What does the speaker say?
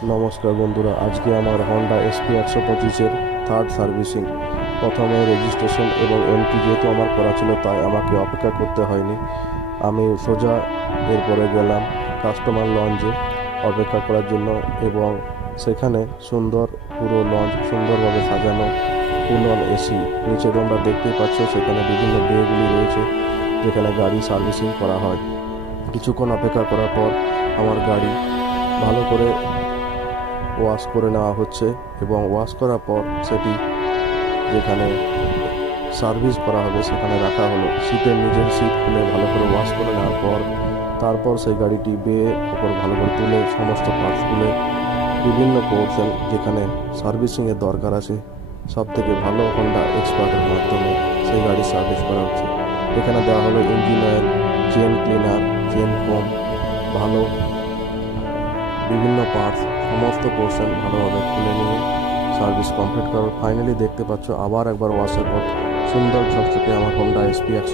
নমস্কার বন্ধুরা, আজকে আমার হন্ডা এসপি 125-এর থার্ড সার্ভিসিং। প্রথমে রেজিস্ট্রেশন এবং এন্ট্রি যেহেতু আমার করা ছিল, তাই আমাকে অপেক্ষা করতে হয়নি। আমি সোজা এরপরে গেলাম কাস্টমার লঞ্চে অপেক্ষা করার জন্য, এবং সেখানে সুন্দর পুরো লঞ্চ সুন্দরভাবে সাজানো, ফুল অন এসি। নিচে তোমরা দেখতেই পাচ্ছ সেখানে বিভিন্ন বেগুলি রয়েছে যেখানে গাড়ি সার্ভিসিং করা হয়। কিছুক্ষণ অপেক্ষা করার পর আমার গাড়ি ভালো করে ওয়াশ করে নেওয়া হচ্ছে, এবং ওয়াশ করার পর সেটি যেখানে সার্ভিস করা হবে সেখানে রাখা হলো। সিটের নিজের সিট খুলে ভালো করে ওয়াশ করে নেওয়ার পর তারপর সেই গাড়িটি বেয়ে ওপর ভালো করে তুলে সমস্ত পার্টস খুলে বিভিন্ন পোর্শন যেখানে সার্ভিসিংয়ের দরকার আছে সব থেকে ভালো হন্ডা এক্সপার্টের মাধ্যমে সেই গাড়ি সার্ভিস করা হচ্ছে। এখানে দেওয়া হলো engine oil, chain cleaner, chain foam, ভালো বিভিন্ন পার্টস, সমস্ত পোর্শন ভালোভাবে খুলে নিয়ে সার্ভিস কমপ্লিট করার ফাইনালি দেখতে পাচ্ছ আবার একবার ওয়াশের পর সুন্দর ঝকঝকে আমার হন্ডা এসপি 100